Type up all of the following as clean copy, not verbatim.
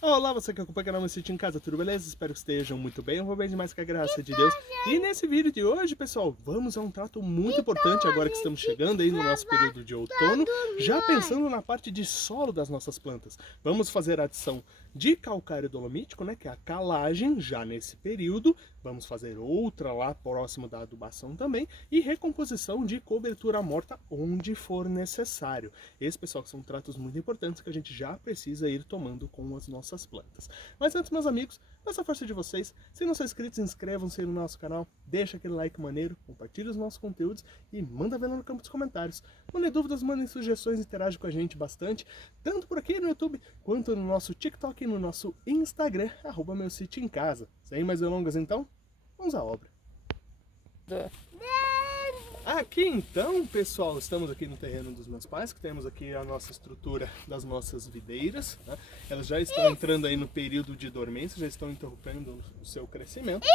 Olá, você que acompanha o canal Meu Sítio em Casa, tudo beleza? Espero que estejam muito bem, eu vou bem demais com a graça de Deus. E nesse vídeo de hoje, pessoal, vamos a um trato muito importante agora que estamos chegando aí no nosso período de outono, já pensando na parte de solo das nossas plantas. Vamos fazer a adição de calcário dolomítico, né, que é a calagem, já nesse período. Vamos fazer outra lá próximo da adubação também e recomposição de cobertura morta onde for necessário. Esses, pessoal, que são tratos muito importantes que a gente já precisa ir tomando com as nossas plantas. Mas antes, meus amigos, peço a força de vocês. Se não são inscritos, inscrevam-se no nosso canal, deixa aquele like maneiro, compartilhe os nossos conteúdos e manda ver lá no campo dos comentários. Mandem dúvidas, mandem sugestões, interage com a gente bastante, tanto por aqui no YouTube, quanto no nosso TikTok e no nosso Instagram, @meusitioemcasa. Sem mais delongas então, vamos à obra. Aqui então, pessoal, estamos aqui no terreno dos meus pais, que temos aqui a nossa estrutura das nossas videiras, né? Elas já estão entrando aí no período de dormência, já estão interrompendo o seu crescimento.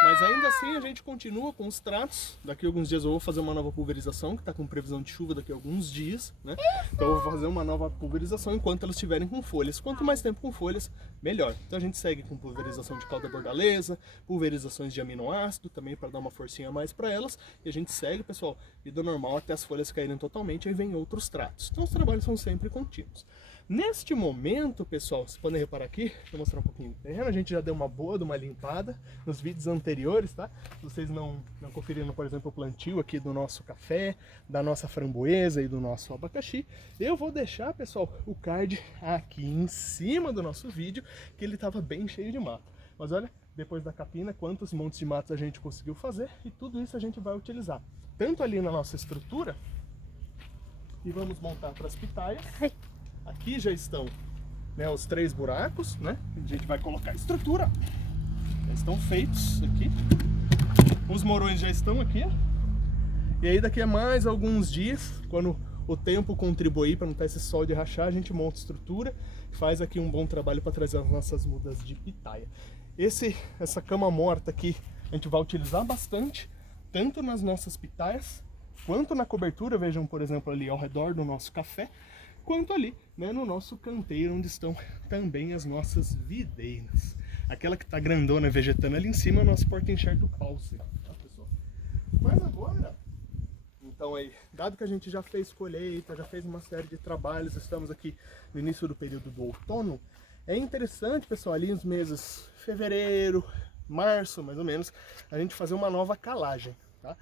Mas ainda assim a gente continua com os tratos. Daqui a alguns dias eu vou fazer uma nova pulverização, que está com previsão de chuva daqui a alguns dias, né? Então eu vou fazer uma nova pulverização enquanto elas estiverem com folhas. Quanto mais tempo com folhas, melhor. Então a gente segue com pulverização de calda bordaleza, pulverizações de aminoácido também para dar uma forcinha a mais para elas. E a gente segue, pessoal, vida normal até as folhas caírem totalmente, aí vem outros tratos. Então os trabalhos são sempre contínuos. Neste momento, pessoal, vocês podem reparar aqui, deixa eu mostrar um pouquinho do terreno, a gente já deu uma boa de uma limpada nos vídeos anteriores, tá? Se vocês não conferiram, por exemplo, o plantio aqui do nosso café, da nossa framboesa e do nosso abacaxi, eu vou deixar, pessoal, o card aqui em cima do nosso vídeo, que ele estava bem cheio de mato. Mas olha, depois da capina, quantos montes de matos a gente conseguiu fazer, e tudo isso a gente vai utilizar, tanto ali na nossa estrutura, e vamos montar para as pitaias. Aqui já estão, né, os 3 buracos, né? A gente vai colocar a estrutura. Já estão feitos aqui. Os morões já estão aqui. E aí daqui a mais alguns dias, quando o tempo contribuir para não ter esse sol de rachar, a gente monta a estrutura e faz aqui um bom trabalho para trazer as nossas mudas de pitaia. Essa cama morta aqui a gente vai utilizar bastante, tanto nas nossas pitaias, quanto na cobertura. Vejam, por exemplo, ali ao redor do nosso café, quanto ali, né, no nosso canteiro, onde estão também as nossas videiras. Aquela que está grandona vegetando ali em cima é o nosso porta-enxerto pálsaro, tá, pessoal? Mas agora, então aí, dado que a gente já fez colheita, já fez uma série de trabalhos, estamos aqui no início do período do outono, é interessante, pessoal, ali nos meses fevereiro, março, mais ou menos, a gente fazer uma nova calagem, tá?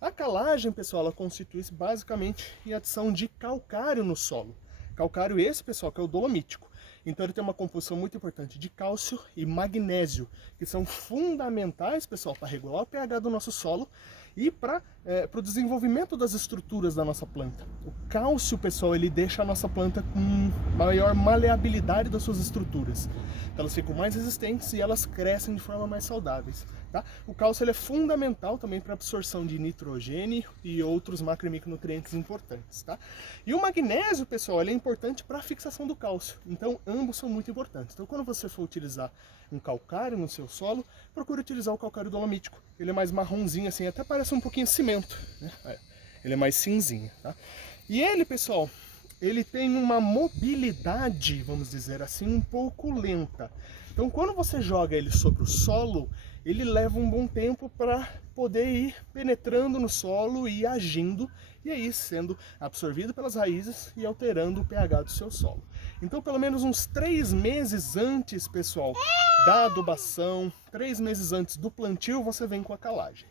A calagem, pessoal, ela constitui-se basicamente em adição de calcário no solo. Calcário esse, pessoal, que é o dolomítico. Então ele tem uma composição muito importante de cálcio e magnésio, que são fundamentais, pessoal, para regular o pH do nosso solo e para o desenvolvimento das estruturas da nossa planta. O cálcio, pessoal, ele deixa a nossa planta com maior maleabilidade das suas estruturas. Então elas ficam mais resistentes e elas crescem de forma mais saudáveis. Tá? O cálcio ele é fundamental também para a absorção de nitrogênio e outros macro e micronutrientes importantes. Tá? E o magnésio, pessoal, ele é importante para a fixação do cálcio. Então ambos são muito importantes. Então quando você for utilizar um calcário no seu solo, procure utilizar o calcário dolomítico. Ele é mais marronzinho assim, até parece um pouquinho cimento, né? Ele é mais cinzinho, tá? E ele, pessoal, ele tem uma mobilidade, vamos dizer assim, um pouco lenta. Então quando você joga ele sobre o solo, ele leva um bom tempo para poder ir penetrando no solo e agindo, e aí sendo absorvido pelas raízes e alterando o pH do seu solo. Então pelo menos uns 3 meses antes, pessoal, da adubação, 3 meses antes do plantio, você vem com a calagem.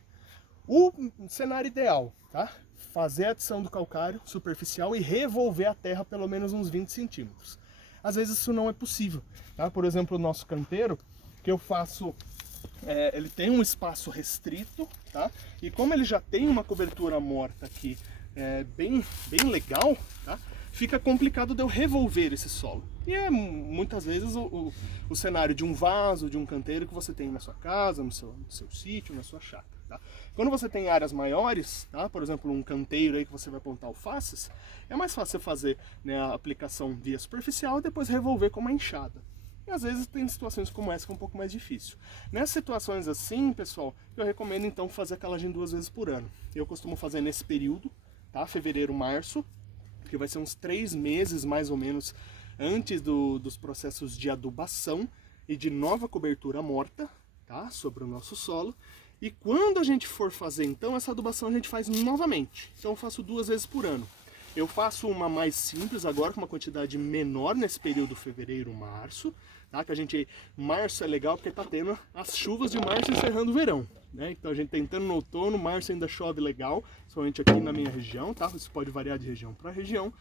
O cenário ideal, tá? Fazer a adição do calcário superficial e revolver a terra pelo menos uns 20 centímetros. Às vezes isso não é possível, tá? Por exemplo, o nosso canteiro, que eu faço, ele tem um espaço restrito, tá? E como ele já tem uma cobertura morta aqui bem legal, tá? Fica complicado de eu revolver esse solo. E é muitas vezes o cenário de um vaso, de um canteiro que você tem na sua casa, no seu sítio, na sua chácara. Tá? Quando você tem áreas maiores, tá? Por exemplo, um canteiro aí que você vai plantar alfaces, é mais fácil você fazer, né, a aplicação via superficial e depois revolver com uma enxada. E às vezes tem situações como essa que é um pouco mais difícil. Nessas situações assim, pessoal, eu recomendo então fazer a calagem 2 vezes por ano. Eu costumo fazer nesse período, tá? Fevereiro, março, que vai ser uns 3 meses mais ou menos antes dos processos de adubação e de nova cobertura morta, tá? Sobre o nosso solo. E quando a gente for fazer então essa adubação, a gente faz novamente. Então eu faço 2 vezes por ano. Eu faço uma mais simples agora, com uma quantidade menor nesse período fevereiro, março, tá? Que a gente, março é legal porque tá tendo as chuvas de março encerrando o verão, né? Então a gente tá entrando no outono, março ainda chove legal, principalmente aqui na minha região, tá? Isso pode variar de região para região.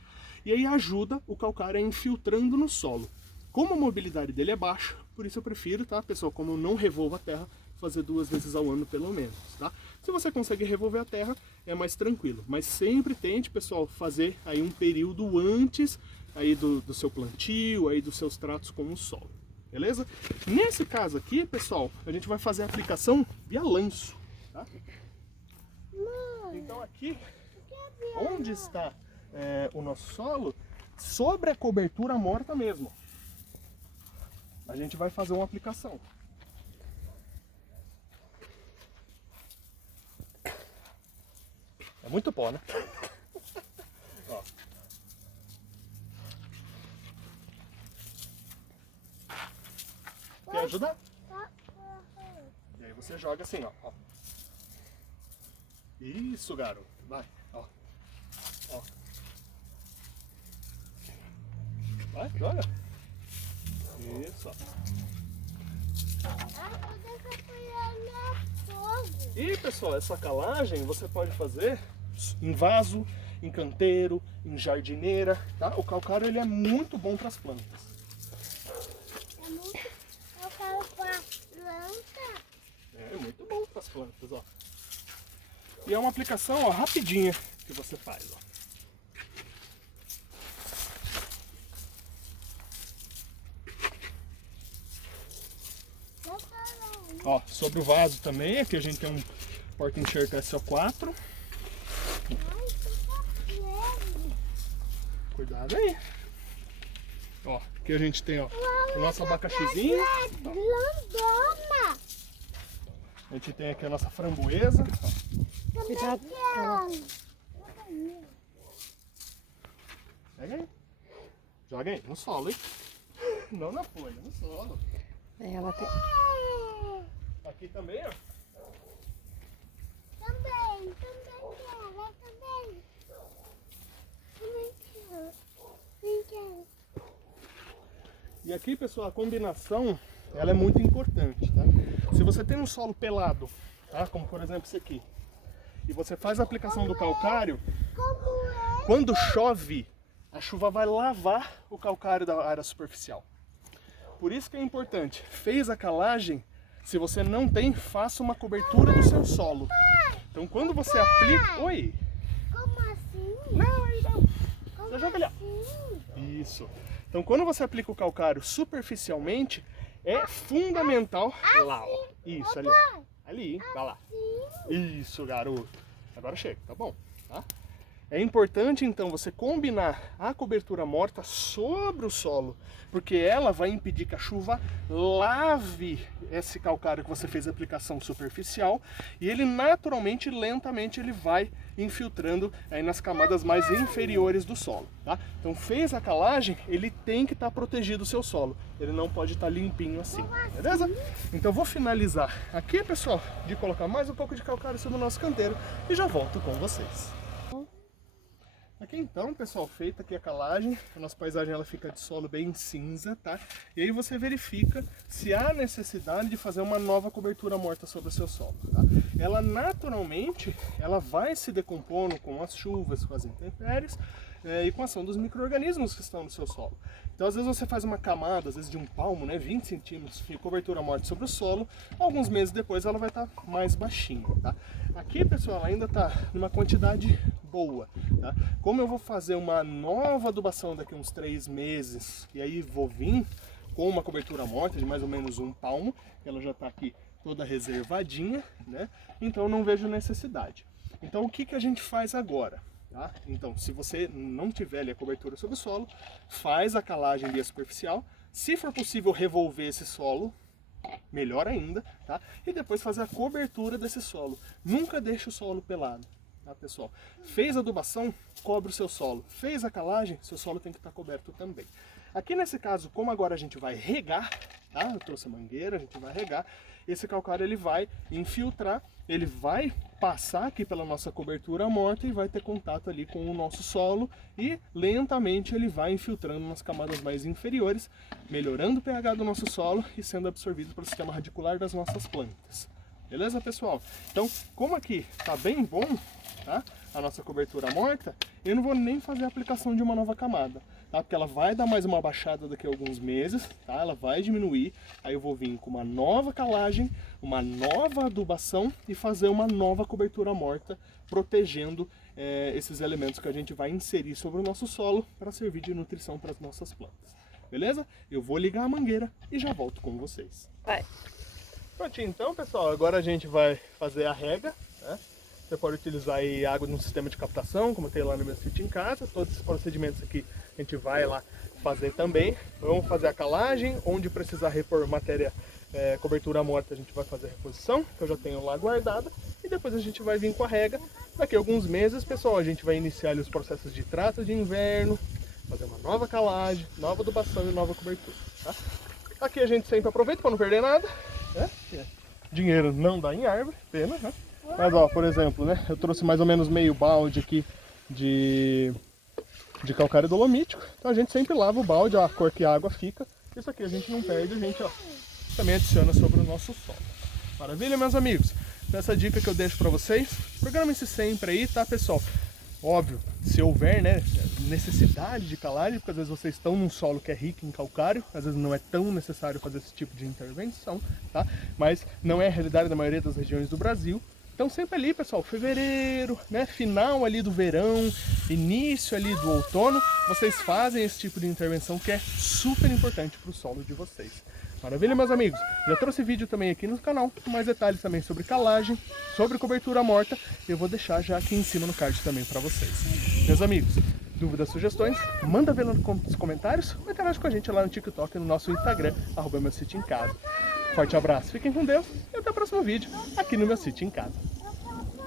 E aí ajuda o calcário a infiltrando no solo. Como a mobilidade dele é baixa, por isso eu prefiro, tá, pessoal, como eu não revolvo a terra, fazer 2 vezes ao ano pelo menos, tá? Se você consegue revolver a terra, é mais tranquilo, mas sempre tente, pessoal, fazer aí um período antes aí do seu plantio, aí dos seus tratos com o solo, beleza? Nesse caso aqui, pessoal, a gente vai fazer a aplicação via lanço, tá? Então aqui, onde está o nosso solo, sobre a cobertura morta mesmo, a gente vai fazer uma aplicação. É muito pó, né? Ó. Quer ajudar? E aí você joga assim, ó. Isso, garoto. Vai, ó. Ó. Vai, joga. Isso, ó. E pessoal, essa calagem você pode fazer em vaso, em canteiro, em jardineira, tá? O calcário ele é muito bom para as plantas. É muito bom para as plantas, ó. E é uma aplicação, ó, rapidinha que você faz, ó. Ó, sobre o vaso também, aqui a gente tem um porta-enxerto SO4. Cuidado aí. Ó, aqui a gente tem, ó, o nosso abacaxizinho. A gente tem aqui a nossa framboesa. Cuidado. Pega aí. Joga aí, no solo, hein? Não na folha, no solo. Ela tem... Aqui também, ó. Também quero. E aqui, pessoal, a combinação, ela é muito importante, tá? Se você tem um solo pelado, tá? Como por exemplo esse aqui, e você faz a aplicação do calcário, quando chove, a chuva vai lavar o calcário da área superficial. Por isso que é importante, fez a calagem, se você não tem, faça uma cobertura do seu solo. Então quando você aplica... Oi! Como assim? Não, aí não. Como Você joga ali, ó. assim? Isso. Então quando você aplica o calcário superficialmente, é fundamental... Lá, ó. Isso, ali. Ali, vai lá. Isso, garoto. Agora chega, tá bom? Tá? É importante então você combinar a cobertura morta sobre o solo, porque ela vai impedir que a chuva lave esse calcário que você fez a aplicação superficial e ele naturalmente, lentamente, ele vai infiltrando aí nas camadas mais inferiores do solo, tá? Então fez a calagem, ele tem que estar protegido o seu solo, ele não pode estar limpinho assim, beleza? Então vou finalizar aqui, pessoal, de colocar mais um pouco de calcário sobre o nosso canteiro e já volto com vocês. Aqui então, pessoal, feita aqui a calagem, a nossa paisagem ela fica de solo bem cinza, tá? E aí você verifica se há necessidade de fazer uma nova cobertura morta sobre o seu solo, tá? Ela naturalmente, ela vai se decompondo com as chuvas, com as intempéries e com a ação dos micro-organismos que estão no seu solo. Então às vezes você faz uma camada, às vezes de um palmo, né, 20 centímetros de cobertura morta sobre o solo, alguns meses depois ela vai estar mais baixinha, tá? Aqui, pessoal, ela ainda está numa quantidade boa, tá? Como eu vou fazer uma nova adubação daqui a uns 3 meses, e aí vou vir com uma cobertura morta de mais ou menos um palmo, ela já está aqui toda reservadinha, né? Então eu não vejo necessidade. Então o que que a gente faz agora? Tá? Então, se você não tiver ali a cobertura sobre o solo, faz a calagem via superficial. Se for possível revolver esse solo, melhor ainda, tá? E depois fazer a cobertura desse solo. Nunca deixe o solo pelado, tá, pessoal? Fez a adubação, cobre o seu solo. Fez a calagem, seu solo tem que estar coberto também. Aqui nesse caso, como agora a gente vai regar, tá? Eu trouxe a mangueira, a gente vai regar. Esse calcário ele vai infiltrar, ele vai passar aqui pela nossa cobertura morta e vai ter contato ali com o nosso solo e lentamente ele vai infiltrando nas camadas mais inferiores, melhorando o pH do nosso solo e sendo absorvido pelo sistema radicular das nossas plantas. Beleza, pessoal? Então, como aqui tá bem bom, tá? A nossa cobertura morta, eu não vou nem fazer a aplicação de uma nova camada, tá? Porque ela vai dar mais uma baixada daqui a alguns meses, tá? Ela vai diminuir, aí eu vou vir com uma nova calagem, uma nova adubação e fazer uma nova cobertura morta, protegendo esses elementos que a gente vai inserir sobre o nosso solo para servir de nutrição para as nossas plantas. Beleza? Eu vou ligar a mangueira e já volto com vocês. Vai. Prontinho, então, pessoal, agora a gente vai fazer a rega, né? Você pode utilizar aí água no sistema de captação, como tem lá no meu sítio em casa. Todos esses procedimentos aqui a gente vai lá fazer também. Vamos fazer a calagem, onde precisar repor matéria, cobertura morta, a gente vai fazer a reposição, que eu já tenho lá guardada. E depois a gente vai vir com a rega. Daqui a alguns meses, pessoal, a gente vai iniciar ali os processos de trato de inverno, fazer uma nova calagem, nova adubação e nova cobertura, tá? Aqui a gente sempre aproveita para não perder nada, né? Dinheiro não dá em árvore, pena, né? Mas ó, por exemplo, né? Eu trouxe mais ou menos meio balde aqui de calcário dolomítico. Então a gente sempre lava o balde, ó, a cor que a água fica. Isso aqui a gente não perde, a gente ó, também adiciona sobre o nosso solo. Maravilha, meus amigos? Essa dica que eu deixo para vocês. Programem-se sempre aí, tá, pessoal? Óbvio, se houver, né, necessidade de calagem, porque às vezes vocês estão num solo que é rico em calcário, às vezes não é tão necessário fazer esse tipo de intervenção, tá? Mas não é a realidade da maioria das regiões do Brasil. Então sempre ali, pessoal, fevereiro, né, final ali do verão, início ali do outono, vocês fazem esse tipo de intervenção que é super importante para o solo de vocês. Maravilha, meus amigos? Já trouxe vídeo também aqui no canal, com mais detalhes também sobre calagem, sobre cobertura morta. Eu vou deixar já aqui em cima no card também para vocês. Meus amigos, dúvidas, sugestões, manda ver nos comentários ou interage com a gente lá no TikTok e no nosso Instagram, @meu sítio em casa. Forte abraço, fiquem com Deus e até o próximo vídeo aqui no Meu Sítio em Casa.